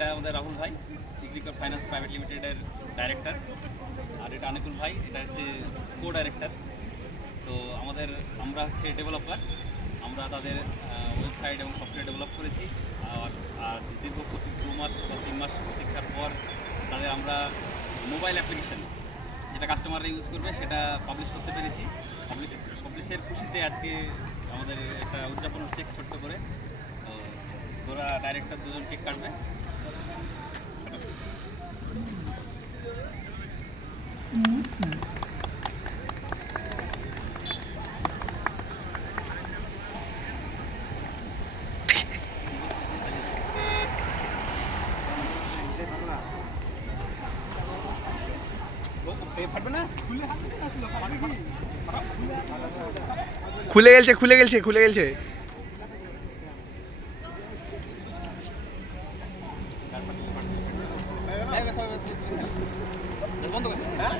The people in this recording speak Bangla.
এটা আমাদের রাহুল ভাই ডিগ্রিকর ফাইন্যান্স প্রাইভেট লিমিটেডের ডাইরেক্টর আর এটা অনিকুল ভাই, এটা হচ্ছে কো ডাইরেক্টর তো আমাদের, আমরা হচ্ছে ডেভেলপার আমরা তাদের ওয়েবসাইট এবং সফটওয়্যার ডেভেলপ করেছি। আর আর দীর্ঘ প্রতি দু মাস বা তিন মাস প্রতীক্ষার পর তাদের আমরা মোবাইল অ্যাপ্লিকেশন যেটা কাস্টমাররা ইউজ করবে, সেটা পাবলিশ করতে পেরেছি। পাবলিক পাবলিশের খুশিতে আজকে আমাদের একটা উদযাপন হচ্ছে ছোট্ট করে। তো তোরা ডাইরেক্টর দুজন কেক কাটবে। খুলে গেছে খুলে গেছে খুলে গেছে